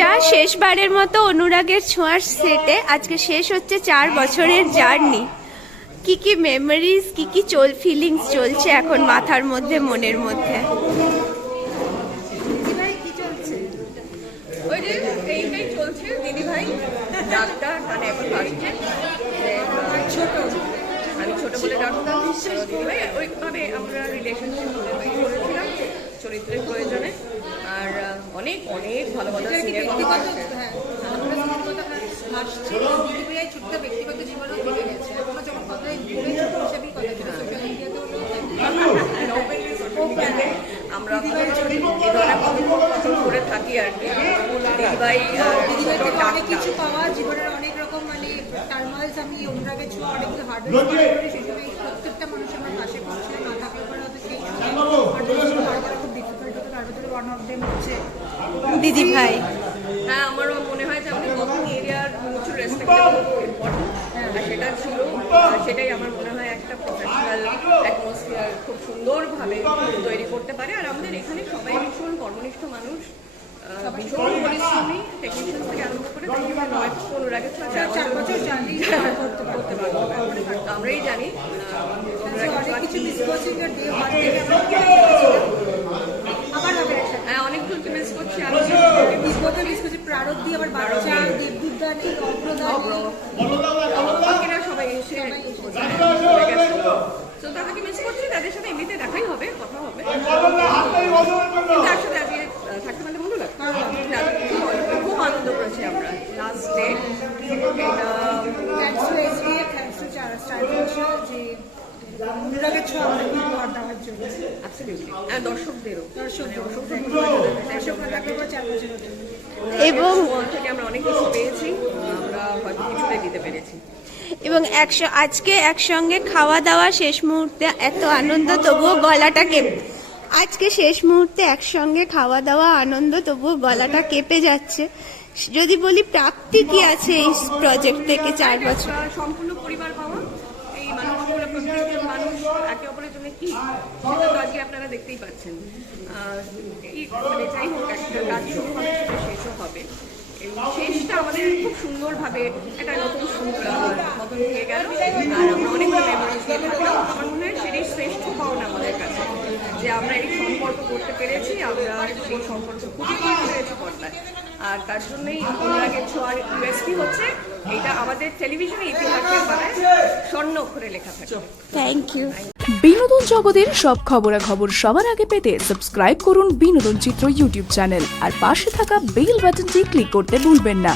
যা শেষবারের মতো অনুরাগের ছোঁয়ার সেটে আজকে শেষ হচ্ছে চার বছরের জার্নি। কি কি মেমোরিজ কি কি চল ফিলিংস চলছে এখন মাথার মধ্যে মনের মধ্যে? ওই যে এইটাই চলছে দিদি ভাই। ডাক্তার মানে এখন আসছে। ছোট। আমি ছোট বলে ডাক্তার ওইভাবে আমরা রিলেশনশিপ করেছিলাম চরিত্রের প্রয়োজনে। আর অনেক অনেক ভালো ভালো হ্যাঁ, আসছে। দিদিভাইয়ের ছোট্ট ব্যক্তিগত জীবনেও থেকে গেছে। এখনও যখন কথা হিসেবেই কথা ছিল সোশ্যাল মিডিয়াতে আমরা করে। থাকি আর কি। দিদিভাই থেকে অনেক কিছু পাওয়া জীবনের অনেক রকম মানে টার্মালস আমি অনুরাগের ছোঁয়া অনেক কিছু সেই সময় প্রত্যেকটা মানুষ আমার পাশে পৌঁছে না থাকলে পরে হয়তো সেই সময় খুব ডিফিকাল্ট হতো। তার ভিতরে ওয়ান অফ দেম হচ্ছে দিদি ভাই। হ্যাঁ আমারও মনে হয় যে আমাদের কখন এরিয়ার মিউচুয়াল রেসপেক্ট সেটা ছিল সেটাই আমার মনে হয় একটা প্রফেশনাল অ্যাটমসফিয়ার খুব সুন্দরভাবে তৈরি করতে পারে। আর আমাদের এখানে সবাই ভীষণ কর্মনিষ্ঠ মানুষ ভীষণ পরিশ্রমী টেকনিশিয়ান থেকে আরম্ভ করে নয় অনুরাগের ছোঁয়া চার বছর করতে পারব। আমরাই জানি ছোঁয়া কিছু করছি যে ডে ওয়ান থেকে আমার হবে একসাথে হ্যাঁ অনেকজনকে মিস করছি আমি বিস্কোতে মিস করছি আমার বাচ্চা দেবদুর্গা নেই অগ্রদা নেই সবাই এসে তো তাদেরকে মিস করছি তাদের সাথে এমনিতে দেখাই হবে কথা হবে। কিন্তু একসাথে আজকে থাকতে পারলে ভালো লাগতো খুব আনন্দ করেছি আমরা। লাস্ট ডে এটা thanks to SBF thanks to star Jalsha যে অনুরাগের ছোঁয়া আমাদেরকে উপহার দেওয়ার জন্য। দর্শকদেরও। দর্শক দর্শক এবং এবং একশো আজকে একসঙ্গে খাওয়া দাওয়া শেষ মুহূর্তে এত আনন্দ তবুও গলাটা কেঁপে আজকে শেষ মুহূর্তে একসঙ্গে খাওয়া দাওয়া আনন্দ তবুও গলাটা কেঁপে যাচ্ছে। যদি বলি প্রাপ্তি কি আছে এই প্রজেক্ট থেকে চার বছর? সম্পূর্ণ পরিবার পাওয়া। এই মানুষগুলো প্রত্যেকজন মানুষ একে অপরের জন্য কি? সেটা তো আজকে আপনারা দেখতেই পাচ্ছেন। মানে যাই হোক কাজ শুরু হবে, সেটা শেষও হবে। শেষটা আমাদের খুব সুন্দরভাবে একটা নতুন সুন্দর মতন হয়ে গেল। আর আমরা অনেকগুলো মেমোরিজ দিয়ে থাকলাম। আমার মনে হয় সেটাই শ্রেষ্ঠ পাওনা আমাদের কাছে। যে আমরা এই সম্পর্ক করতে পেরেছি, আমরা সেই সম্পর্ক খুঁজে পেয়েছি পর্দায়। আর তার জন্যই অনুরাগের ছোঁয়ার ইউএসপি হচ্ছে এটা আমাদের টেলিভিশনে ইতিহাসের মানে স্বর্ণ অক্ষরে লেখা থাকে। থ্যাংক ইউ বিনোদন জগতের সব খবরাখবর সবার আগে পেতে সাবস্ক্রাইব করুন বিনোদন চিত্র ইউটিউব চ্যানেল আর পাশে থাকা বেল বাটনটি ক্লিক করতে ভুলবেন না।